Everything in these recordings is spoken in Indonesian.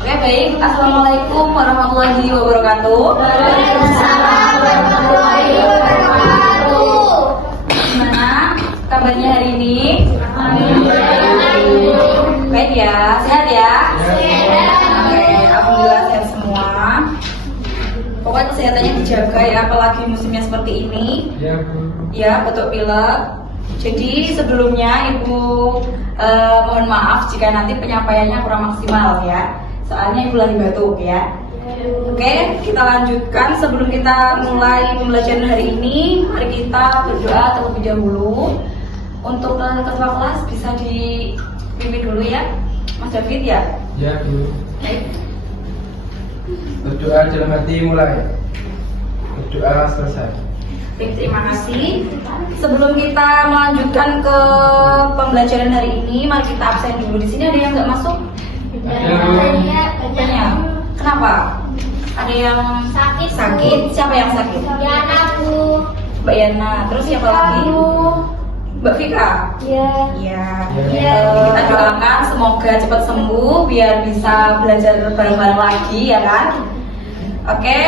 Oke, baik. Assalamualaikum warahmatullahi wabarakatuh. Waalaikumsalam warahmatullahi wabarakatuh. Gimana kabarnya hari ini? Baik ya, sehat ya? Oke, alhamdulillah sehat semua. Pokoknya kesehatannya dijaga ya, apalagi musimnya seperti ini. Ya, batuk pilek. Jadi sebelumnya Ibu mohon maaf jika nanti penyampaiannya kurang maksimal ya. Soalnya Ibu lagi batuk ya. Oke, kita lanjutkan. Sebelum kita mulai pembelajaran hari ini, mari kita berdoa terlebih dahulu. Untuk ketua kelas bisa dipimpin dulu ya, Mas David ya. Ya, Bu. Baik. Berdoa dalam hati mulai. Berdoa selesai. Baik, terima kasih. Sebelum kita melanjutkan ke pembelajaran hari ini, mari kita absen dulu. Di sini ada yang nggak masuk? Banyak. Kenapa? Ada yang sakit. Siapa yang sakit? Yana, Bu. Mbak Yana. Terus siapa lagi? Mbak Vika. Iya. Iya. Iya. Kita doakan semoga cepat sembuh biar bisa belajar bareng-bareng lagi ya kan? Oke.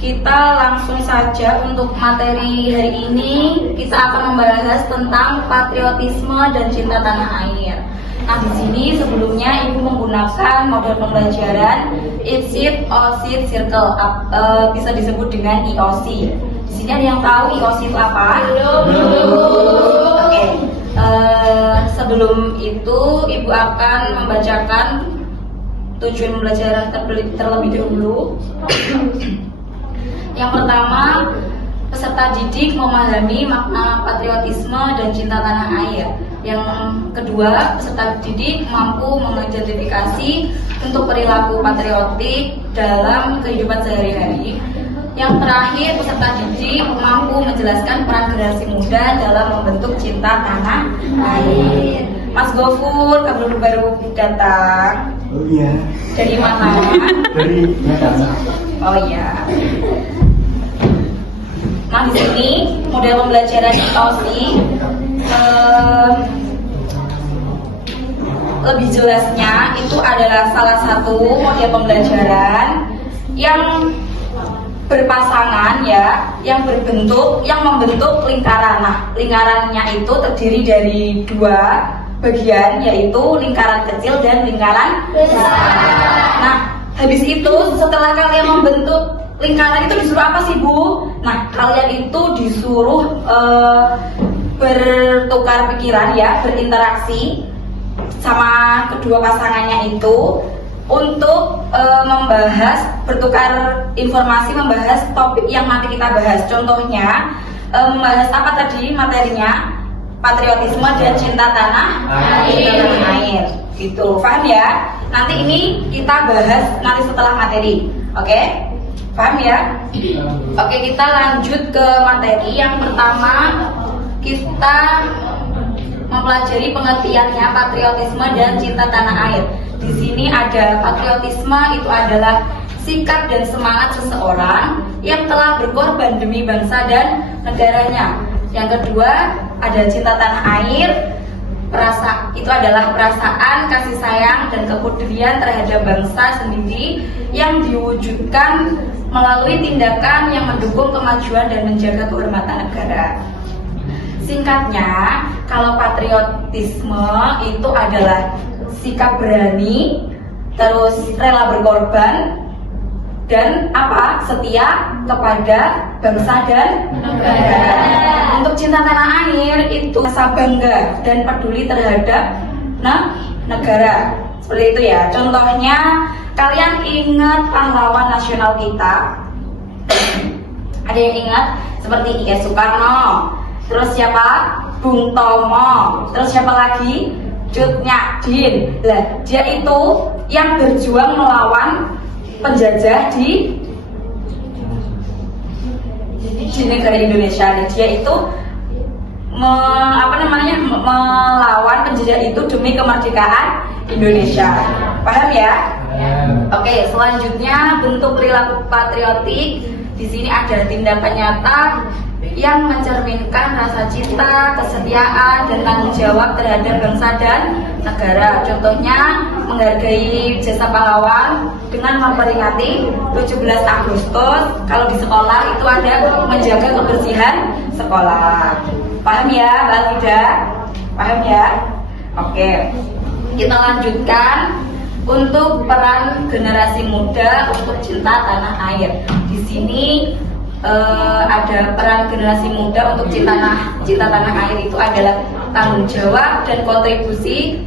Kita langsung saja untuk materi hari ini. Kita akan membahas tentang patriotisme dan cinta tanah air. Nah, di sini sebelumnya Ibu menggunakan model pembelajaran IOSIT, OSIT, Circle, bisa disebut dengan IOC. Di sini ada yang tahu IOC itu apa? Belum. Oke. Sebelum itu Ibu akan membacakan tujuan pembelajaran terlebih dahulu. Yang pertama, peserta didik memahami makna patriotisme dan cinta tanah air. Yang kedua, peserta didik mampu mengidentifikasi untuk perilaku patriotik dalam kehidupan sehari-hari. Yang terakhir, peserta didik mampu menjelaskan peran generasi muda dalam membentuk cinta tanah air. Mas Gofur, kabar baru datang. Oh iya. Dari mana? Dari Jakarta. Oh iya. Nah, di sini model pembelajaran IOC lebih jelasnya itu adalah salah satu model pembelajaran yang berpasangan ya, yang membentuk lingkaran. Nah, lingkarannya itu terdiri dari dua bagian, yaitu lingkaran kecil dan lingkaran besar. Nah, habis itu setelah kalian membentuk lingkaran itu disuruh apa sih, Bu? Nah, kalian itu disuruh bertukar pikiran ya, berinteraksi sama kedua pasangannya itu untuk bertukar informasi, membahas topik yang nanti kita bahas. Contohnya, membahas apa tadi materinya? Patriotisme dan cinta tanah air. Gitu, paham ya? Nanti ini kita bahas nanti setelah materi. Oke? Paham ya? Oke, kita lanjut ke materi. Yang pertama, kita mempelajari pengertiannya patriotisme dan cinta tanah air. Di sini ada patriotisme itu adalah sikap dan semangat seseorang yang telah berkorban demi bangsa dan negaranya. Yang kedua, ada cinta tanah air. Itu adalah perasaan kasih sayang dan kepedulian terhadap bangsa sendiri yang diwujudkan melalui tindakan yang mendukung kemajuan dan menjaga kehormatan negara. Singkatnya, kalau patriotisme itu adalah sikap berani, terus rela berkorban, dan setia kepada bangsa dan negara. Untuk cinta tanah air itu rasa bangga dan peduli terhadap negara. Seperti itu ya. Contohnya, kalian ingat pahlawan nasional kita? Ada yang ingat? Seperti I.S. Soekarno. Terus siapa? Bung Tomo. Terus siapa lagi? Cut Nyak Dien. Lah, dia itu yang berjuang melawan penjajah di negara Indonesia. Dia itu melawan penjajah itu demi kemerdekaan Indonesia. Paham ya? Oke, selanjutnya bentuk perilaku patriotik. Di sini ada tindakan nyata yang mencerminkan rasa cinta, kesetiaan, dan tanggung jawab terhadap bangsa dan negara. Contohnya, menghargai jasa pahlawan dengan memperingati 17 Agustus. Kalau di sekolah itu ada menjaga kebersihan sekolah. Paham ya, Mbak Alida? Paham ya? Oke, kita lanjutkan untuk peran generasi muda untuk cinta tanah air. Di sini ada peran generasi muda untuk cinta tanah air itu adalah tanggung jawab dan kontribusi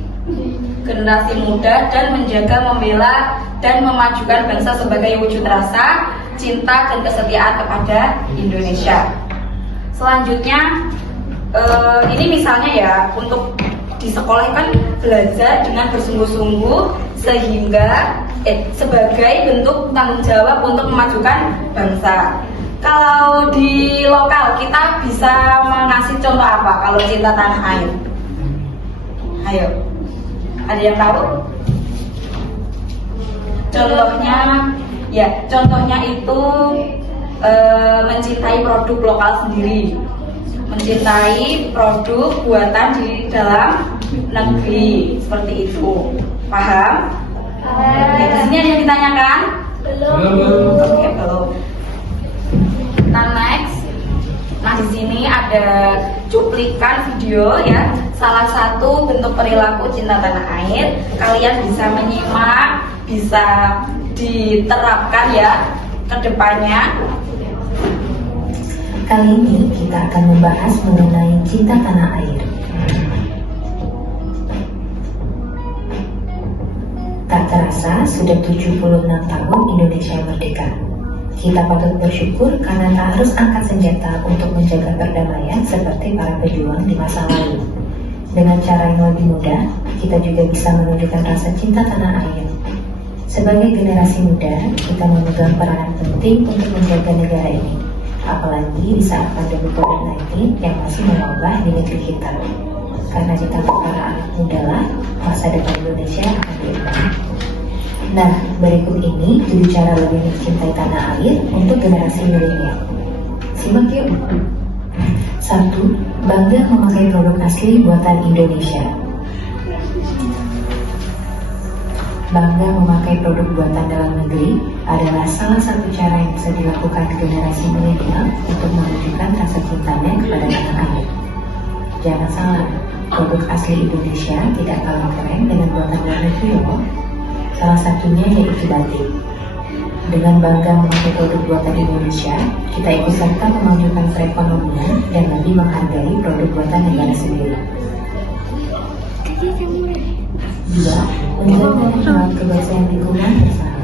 generasi muda dan menjaga, membela, dan memajukan bangsa sebagai wujud rasa cinta dan kesetiaan kepada Indonesia. Selanjutnya, ini misalnya ya, untuk di sekolah kan belajar dengan bersungguh-sungguh sehingga sebagai bentuk tanggung jawab untuk memajukan bangsa. Kalau di lokal kita bisa mengasih contoh apa kalau cinta tanah air? Ayo, ada yang tahu? Contohnya itu mencintai produk lokal sendiri, mencintai produk buatan di dalam negeri, seperti itu. Paham? Oke, di sini ada yang ditanyakan? Belum. Oke, belum. Nah, next. Nah, di sini ada cuplikan video ya, salah satu bentuk perilaku cinta tanah air. Kalian bisa menyimak, bisa diterapkan ya ke depannya. Kali ini kita akan membahas mengenai cinta tanah air. Tak terasa sudah 76 tahun Indonesia merdeka. Kita patut bersyukur karena tak harus angkat senjata untuk menjaga perdamaian seperti para pejuang di masa lalu. Dengan cara yang lebih mudah, kita juga bisa menunjukkan rasa cinta tanah air. Sebagai generasi muda, kita memegang peranan penting untuk menjaga negara ini, apalagi di saat pandemi COVID-19 yang masih mewabah di negeri kita. Karena di tangan para anak muda lah masa depan Indonesia akan dibangun. Nah, berikut ini 7 cara lebih mencintai tanah air untuk generasi milenial. Simak yuk. 1. Bangga memakai produk asli buatan Indonesia. Bangga memakai produk buatan dalam negeri adalah salah satu cara yang bisa dilakukan generasi milenial untuk menunjukkan rasa cintanya kepada tanah air. Jangan salah, produk asli Indonesia tidak kalah keren dengan buatan luar negeri loh. Salah satunya yaitu batik. Dengan bangga memakai produk buatan Indonesia, kita ikut serta memajukan perekonomian dan lebih menghargai produk buatan negara sendiri. 2. Menjaga dan merawat kebersihan lingkungan bersama.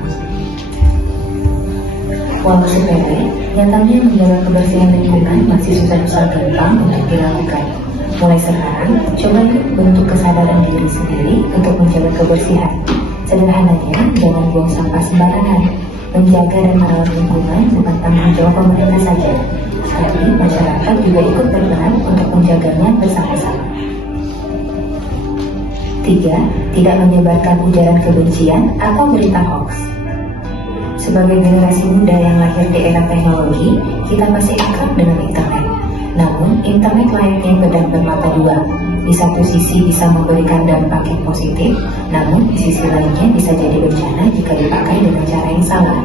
Walau sepele, nyatanya menjaga kebersihan lingkungan masih susah gampang untuk dilakukan. Mulai sekarang, coba yuk bentuk kesadaran diri sendiri untuk menjaga kebersihan. Sederhananya, jangan buang sampah sembarangan. Menjaga dan merawat lingkungan bukan tanggung jawab pemerintah saja, tapi masyarakat juga ikut berperan untuk menjaganya bersama-sama. 3. Tidak menyebarkan ujaran kebencian atau berita hoax. Sebagai generasi muda yang lahir di era teknologi, kita masih akrab dengan internet. Namun, internet layaknya pedang bermata dua. Di satu sisi bisa memberikan dampak yang positif, namun di sisi lainnya bisa jadi bencana jika dipakai dengan cara yang salah.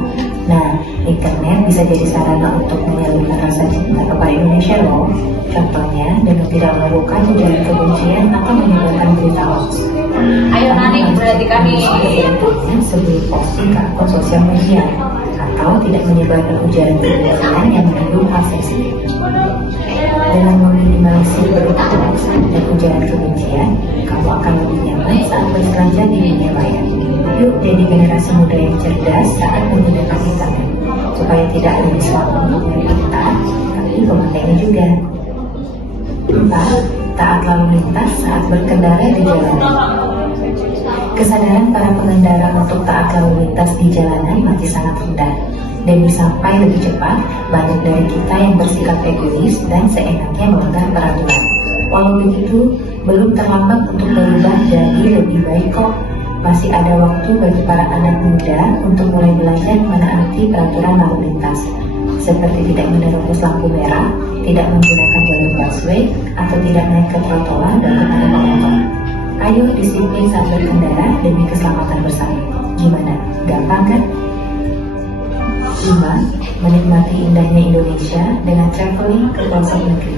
Nah, internet bisa jadi sarana untuk menyalurkan rasa cinta kepada Indonesia loh. Contohnya dengan tidak melakukan ujaran kebencian atau menyebarkan berita hoax. Ayo Nani, perhatikan nih. Sebelum posting ke akun sosial media atau tidak menyebarkan ujaran kebencian yang mengandung hal sensitif. Dengan meminimalisir berita hoax dan ujaran kebencian, kamu akan lebih nyaman saat berselancar di dunia maya. Yuk jadi generasi muda yang cerdas saat menggunakan internet, supaya tidak hanya selalu mengenai kita, tapi pemakainya juga. 4. Taat lalu lintas saat berkendara di jalanan. Kesadaran para pengendara untuk taat lalu lintas di jalanan masih sangat rendah. Demi sampai lebih cepat, banyak dari kita yang bersikap egois dan seenaknya melanggar peraturan. Walau begitu, belum terlambat untuk berubah jadi lebih baik kok. Masih ada waktu bagi para anak muda untuk mulai belajar menaati peraturan lalu lintas. seperti tidak menerobos lampu merah, tidak menggunakan jalur busway, atau tidak naik ke trotoar dan kepada penonton. Ayo disiplin saat berkendara demi keselamatan bersama. Gimana? Gampang kan? 5. Menikmati indahnya Indonesia dengan traveling ke pelosok negeri.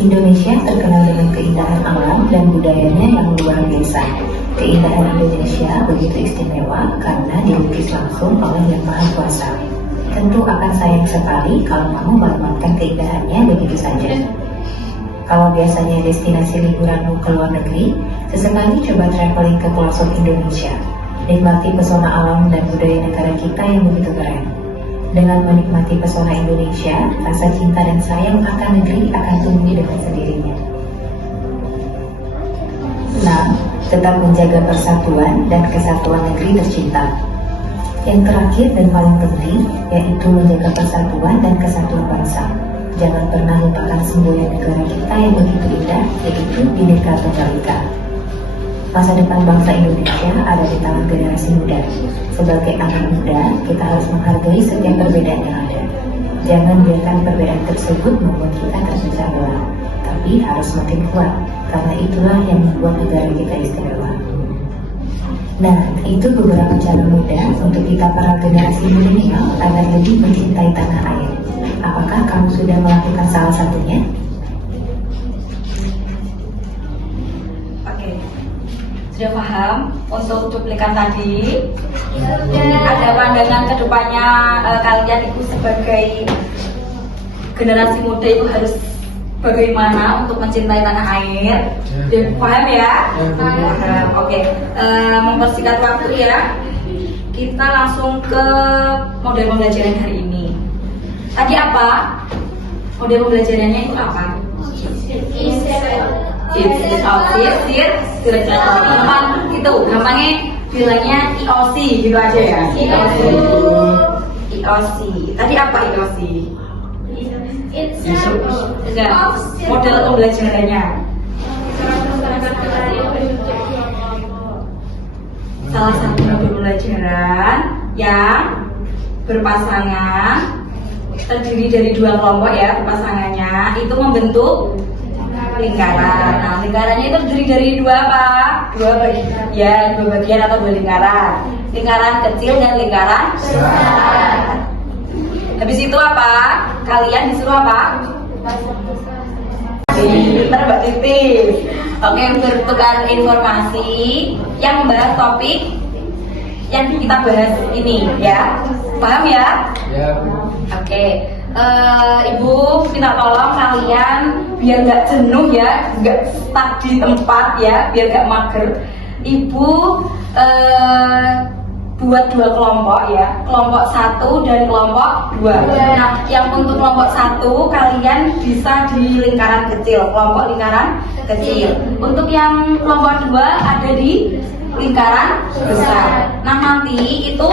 Indonesia terkenal dengan keindahan alam dan budayanya yang luar biasa. Keindahan Indonesia begitu istimewa karena dilukis langsung oleh Yang Maha Kuasa. Tentu akan sayang sekali kalau kamu melewatkan keindahannya begitu saja. Kalau biasanya destinasi liburanmu ke luar negeri, sesekali coba traveling ke pelosok Indonesia. Nikmati pesona alam dan budaya negara kita yang begitu keren. Dengan menikmati pesona Indonesia, rasa cinta dan sayang akan negeri akan tumbuh dengan sendirinya. 6. Tetap menjaga persatuan dan kesatuan negeri tercinta. Yang terakhir dan paling penting, yaitu menjaga persatuan dan kesatuan bangsa. Jangan pernah lupakan semboyan negara kita yang begitu indah, yaitu Bhinneka Tunggal Ika. Masa depan bangsa Indonesia ada di tangan generasi muda. Sebagai anak muda, kita harus menghargai setiap perbedaan yang ada. Jangan biarkan perbedaan tersebut membuat kita terpecah belah, tapi harus makin kuat, karena itulah yang membuat negara kita istimewa. Nah, itu beberapa cara mudah untuk kita para generasi milenial agar lebih mencintai tanah air. Apakah kamu sudah melakukan salah satunya? Oke, sudah paham untuk cuplikan tadi? Ada pandangan kedepannya kalian itu sebagai generasi muda itu harus bagaimana untuk mencintai tanah air? Paham ya? Paham. Oke, mempersingkat waktu ya. Kita langsung ke model pembelajaran hari ini. Tadi apa? Model pembelajarannya itu apa? Gampang gitu, gampangnya bilangnya IOC gitu aja ya. IOC. Tadi apa IOC? Enggak, model pembelajarannya. Salah satu model pembelajaran yang berpasangan terdiri dari dua kelompok ya, pasangannya itu membentuk lingkaran. Nah, lingkarannya itu terdiri dari dua apa? Dua bagian atau dua lingkaran. Lingkaran kecil dan lingkaran besar. Habis itu apa? Kalian disuruh apa? Pintar Mbak Titi. Oke, bertukar informasi yang membahas topik yang kita bahas ini ya. Paham ya? Ya. Oke, Ibu minta tolong kalian biar nggak jenuh ya, nggak stuck di tempat ya, biar nggak mager. Ibu buat dua kelompok ya, kelompok 1 dan kelompok 2. Nah, yang untuk kelompok 1 kalian bisa di lingkaran kecil, kelompok lingkaran kecil. Untuk yang kelompok 2 ada di lingkaran besar. Nah, nanti itu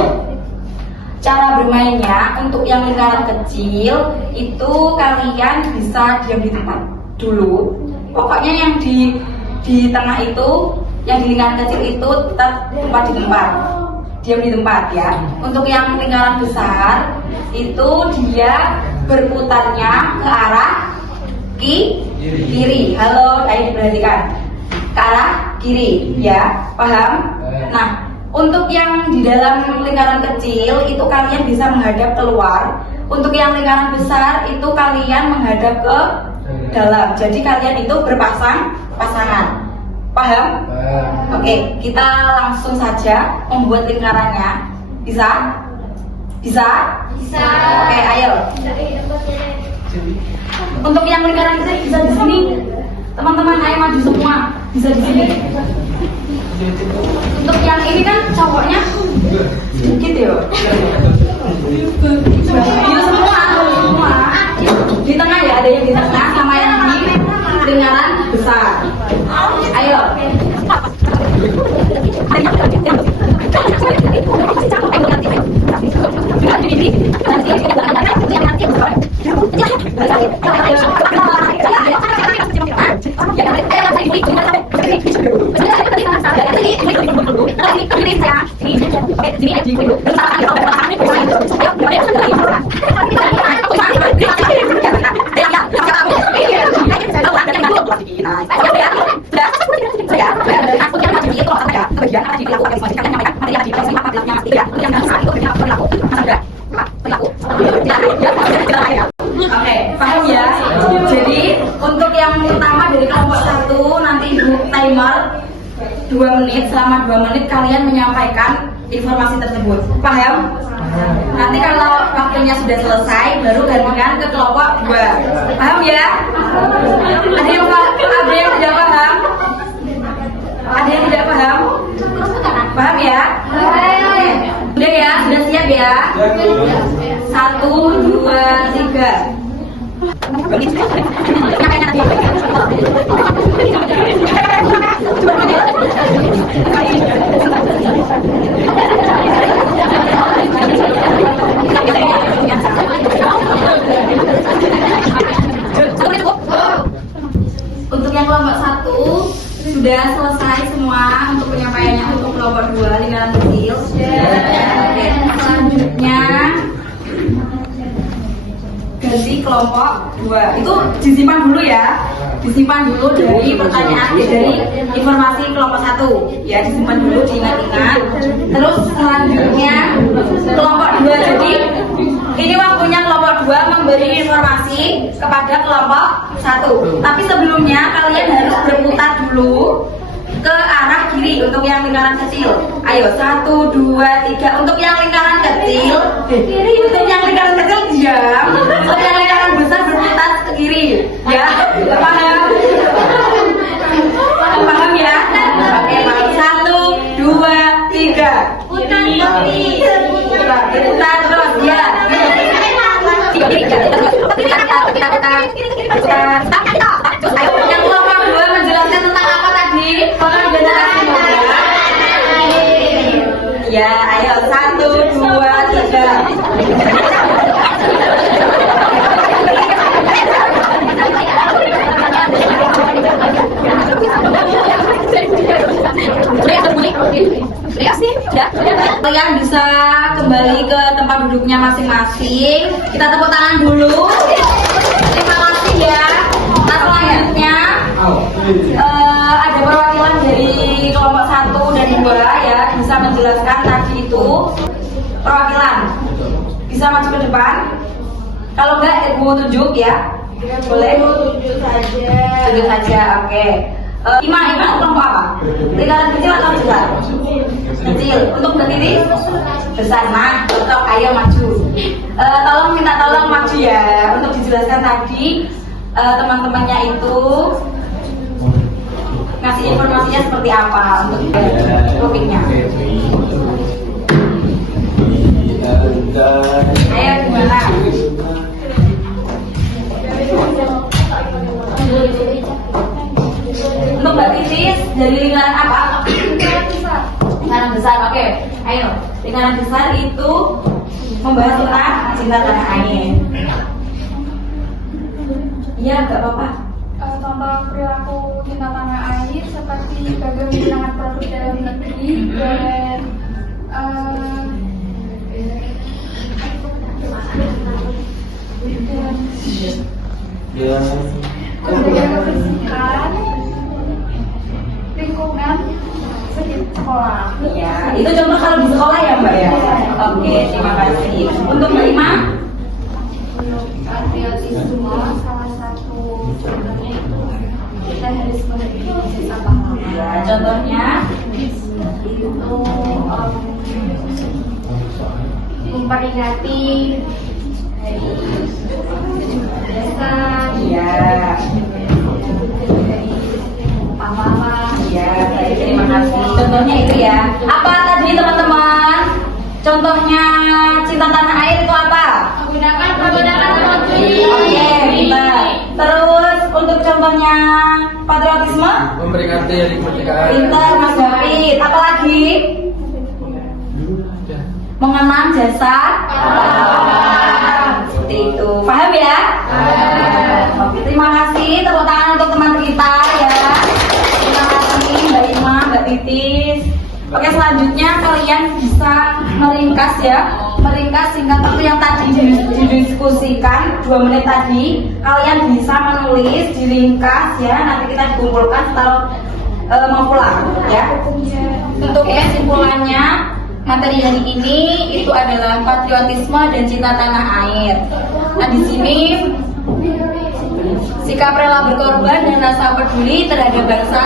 cara bermainnya untuk yang lingkaran kecil itu kalian bisa diam di tempat dulu. Pokoknya yang di tengah itu, yang di lingkaran kecil itu tetap tempat di tempat, diam di tempat ya. Untuk yang lingkaran besar itu dia berputarnya ke arah kiri. Halo, ayo diperhatikan, ke arah kiri ya, paham? Nah, untuk yang di dalam lingkaran kecil itu kalian bisa menghadap keluar. Untuk yang lingkaran besar itu kalian menghadap ke dalam. Jadi kalian itu pasangan. Paham? Oke, kita langsung saja membuat lingkarannya. Bisa? Oke, ayo. Untuk yang lingkaran kecil bisa di sini. Teman-teman, ayo maju semua. Bisa di sini. Untuk yang ini kan cowoknya sedikit ya. Semua. Di tengah ya, ada yang di tengah sama yang di lingkaran besar. Ayo. 2 menit. Selama 2 menit kalian menyampaikan informasi tersebut. Paham? Nanti kalau waktunya sudah selesai, baru gantian ke kelompok 2. Paham ya? Ada yang tidak paham? Ada yang tidak paham? Paham ya? Oke. Udah ya, sudah siap ya? 1, 2, 3. Untuk yang kelompok 1 sudah selesai semua untuk penyampaiannya. Untuk kelompok 2 lingkaran kecil. Oke, selanjutnya ganti kelompok 2. Itu disimpan dulu ya. Disimpan dulu dari pertanyaan, dari informasi kelompok 1. Ya, disimpan dulu, diingat-ingat. Terus selanjutnya kelompok 2. Jadi ini waktunya kelompok 2 memberi informasi kepada kelompok 1. Tapi sebelumnya kalian harus berputar dulu ke arah kiri untuk yang lingkaran kecil. Ayo, 1, 2, 3. Untuk yang lingkaran kecil, untuk yang lingkaran kecil diam. Untuk yang lingkaran besar berputar ke kiri. Ya, paham? Paham ya? Oke, baik. 1, 2, 3. Berputar terus ya. Yang kelompok 2 menjelaskan tentang apa tadi? Ya, ayo 1, 2, 3. Kalian bisa kembali ke tempat duduknya masing-masing. Kita tepuk tangan dulu. Terima kasih ya. Nah, selanjutnya ada perwakilan dari kelompok 1 dan 2 ya, bisa menjelaskan tadi itu. Perwakilan bisa maju ke depan. Kalau enggak, Ibu tunjuk ya. Boleh? Tunjuk saja. Oke. Ima kelompok apa? Lingkaran kecil atau besar? Kecil. Untuk berdiri besar. Nah, tetap ayo maju. Minta tolong maju ya untuk dijelaskan tadi teman-temannya itu ngasih informasinya seperti apa untuk topiknya. Ayo gimana? Untuk Mbak Titis dari lingkaran apa? Lingkaran besar. Oke, ayo. Lingkaran besar itu membahas tentang cinta tanah air. Iya, nggak apa-apa. Contoh perilaku cinta tanah air seperti bagaimana produk dalam negeri dan menjaga kebersihan lingkungan sekolah. Ya, itu contoh kalau di sekolah ya Mbak ya. Oke, terima kasih. Untuk Mbak Ima? Patriotisme salah satu contohnya itu kita harus memiliki jasa pahlawan. Ya, contohnya itu memperingati hari desa. ya, Pahlawan. ya, baik, terima kasih. Contohnya itu ya. Apa tadi teman-teman? Contohnya cinta tanah air itu apa? Menggunakan negeri. Oke, kita. Terus untuk contohnya patriotisme? Memperingati hari kemerdekaan. Pintar Mas David. Apa lagi? Mengenang jasa pahlawan. Seperti itu. Paham ya? Oke, terima kasih. Tepuk tangan untuk teman kita ya. Terima kasih Mbak Ima, Mbak Titis. Oke, selanjutnya kalian bisa meringkas ya. Meringkas singkat waktu yang tadi didiskusikan 2 menit tadi. Kalian bisa menulis, diringkas ya. Nanti kita dikumpulkan setelah mau pulang ya. Untuk kesimpulannya, materi hari ini itu adalah patriotisme dan cinta tanah air. Nah, di sini sikap rela berkorban dan rasa peduli terhadap bangsa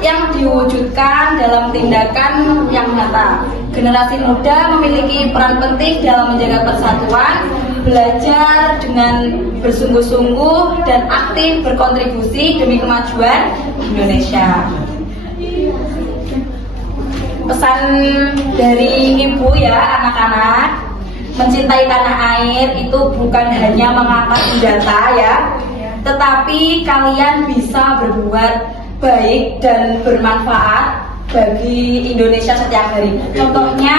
yang diwujudkan dalam tindakan yang nyata. Generasi muda memiliki peran penting dalam menjaga persatuan, belajar dengan bersungguh-sungguh dan aktif berkontribusi demi kemajuan Indonesia. Pesan dari ibu ya anak-anak, mencintai tanah air itu bukan hanya mengangkat senjata ya, tetapi kalian bisa berbuat baik dan bermanfaat bagi Indonesia setiap hari. Contohnya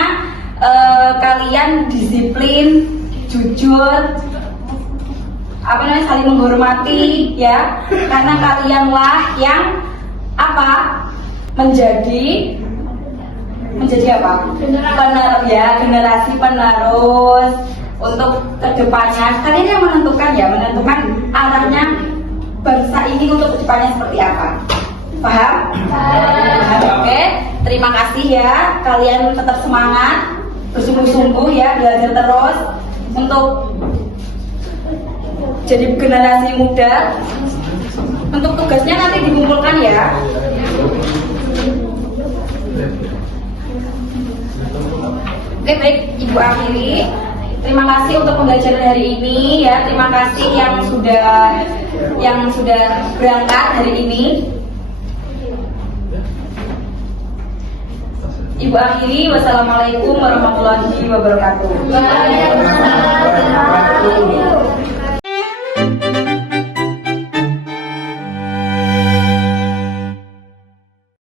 kalian disiplin, jujur, saling menghormati ya, karena kalianlah yang menjadi apa? Generasi penerus untuk kedepannya. Kalian yang menentukan arahnya bangsa ini untuk kedepannya seperti apa. Paham? Oke, terima kasih ya. Kalian tetap semangat, bersungguh-sungguh ya, belajar terus untuk jadi generasi muda. Untuk tugasnya nanti dikumpulkan ya. Oke, baik, Ibu akhiri. Terima kasih untuk pembelajaran hari ini ya. Terima kasih yang sudah berangkat hari ini. Ibu akhiri, wassalamualaikum warahmatullahi wabarakatuh.